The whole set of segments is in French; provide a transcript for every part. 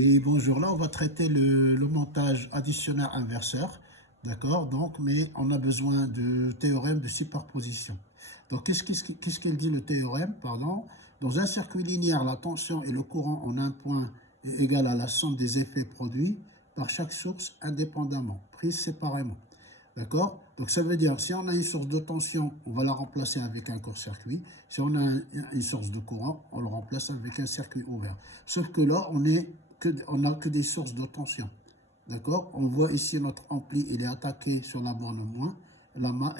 Oui, bonjour. Là, on va traiter le montage additionnaire inverseur. D'accord? Donc, mais on a besoin de théorème de superposition. Donc, qu'est-ce qu'il dit le théorème? Pardon. Dans un circuit linéaire, la tension et le courant en un point est égal à la somme des effets produits par chaque source indépendamment, prise séparément. D'accord? Donc, ça veut dire, si on a une source de tension, on va la remplacer avec un court-circuit. Si on a une source de courant, on le remplace avec un circuit ouvert. Sauf que là, on n'a que des sources de tension. D'accord? On voit ici notre ampli, il est attaqué sur la borne moins,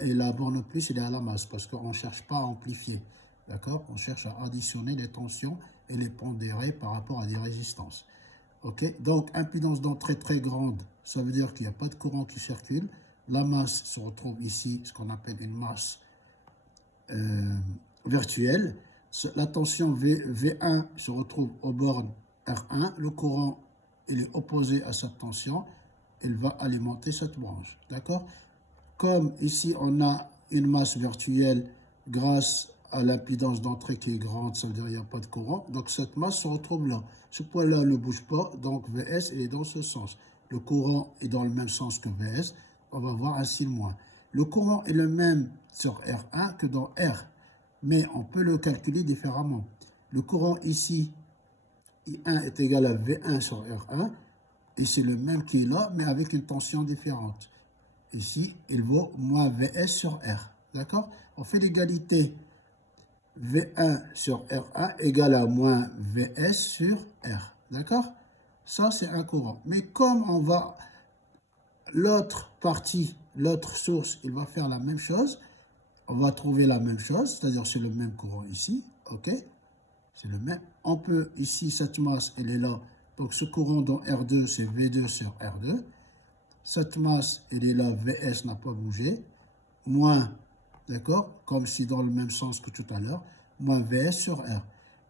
et la borne plus, il est à la masse, parce qu'on ne cherche pas à amplifier. D'accord? On cherche à additionner les tensions et les pondérer par rapport à des résistances. Ok? Donc, impédance d'entrée très grande, ça veut dire qu'il n'y a pas de courant qui circule. La masse se retrouve ici, ce qu'on appelle une masse virtuelle. La tension V1 se retrouve aux bornes R1. Le courant, il est opposé à cette tension. Il va alimenter cette branche. D'accord? Comme ici, on a une masse virtuelle grâce à l'impédance d'entrée qui est grande, ça veut dire qu'il n'y a pas de courant. Donc, cette masse se retrouve là. Ce point-là ne bouge pas, donc VS est dans ce sens. Le courant est dans le même sens que VS. On va voir ainsi le moins. Le courant est le même sur R1 que dans R, mais on peut le calculer différemment. Le courant ici, I1 est égal à V1 sur R1, et c'est le même qui est là, mais avec une tension différente. Ici, il vaut moins VS sur R. D'accord? On fait l'égalité V1 sur R1 égale à moins VS sur R. D'accord? Ça, c'est un courant. Mais comme on va... L'autre partie, l'autre source, il va faire la même chose. On va trouver la même chose, c'est-à-dire c'est le même courant ici. OK? C'est le même. On peut, ici, cette masse, elle est là. Donc, ce courant dans R2, c'est V2 sur R2. Cette masse, elle est là, VS n'a pas bougé. Moins, d'accord? Comme si dans le même sens que tout à l'heure. Moins VS sur R.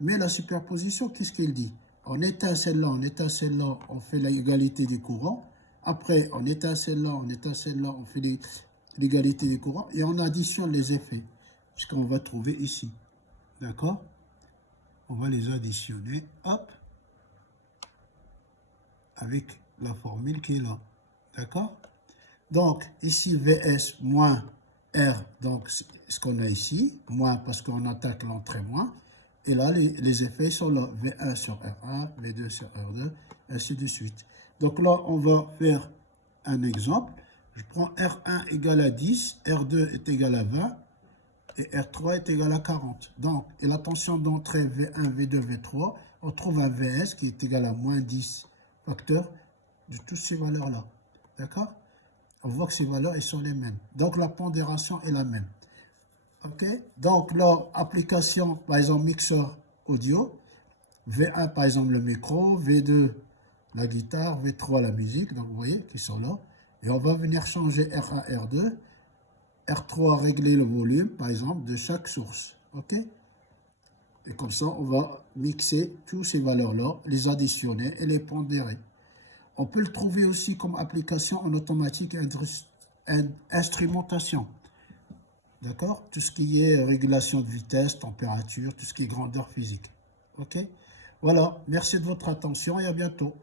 Mais la superposition, qu'est-ce qu'il dit? On éteint celle-là, on éteint celle-là, on fait l'égalité des courants. Après, on éteint celle-là, on éteint celle-là, on fait l'égalité des courants. Et on additionne les effets. Ce qu'on va trouver ici. D'accord? On va les additionner. Hop. Avec la formule qui est là. D'accord? Donc, ici, VS moins R, donc ce qu'on a ici, moins parce qu'on attaque l'entrée moins. Et là, les effets sont là, V1 sur R1, V2 sur R2, ainsi de suite. Donc là, on va faire un exemple. Je prends R1 égale à 10, R2 est égal à 20, et R3 est égal à 40. Donc, et la tension d'entrée V1, V2, V3, on trouve un VS qui est égal à moins 10 facteur de toutes ces valeurs-là. D'accord? On voit que ces valeurs, elles sont les mêmes. Donc, la pondération est la même. OK? Donc, leur application, par exemple, mixeur audio, V1, par exemple, le micro, V2, la guitare, V3, la musique. Donc, vous voyez qu'ils sont là. Et on va venir changer R1, R2, R3, régler le volume, par exemple, de chaque source. OK? Et comme ça, on va mixer toutes ces valeurs-là, les additionner et les pondérer. On peut le trouver aussi comme application en automatique et instrumentation. D'accord? Tout ce qui est régulation de vitesse, température, tout ce qui est grandeur physique. OK? Voilà. Merci de votre attention et à bientôt.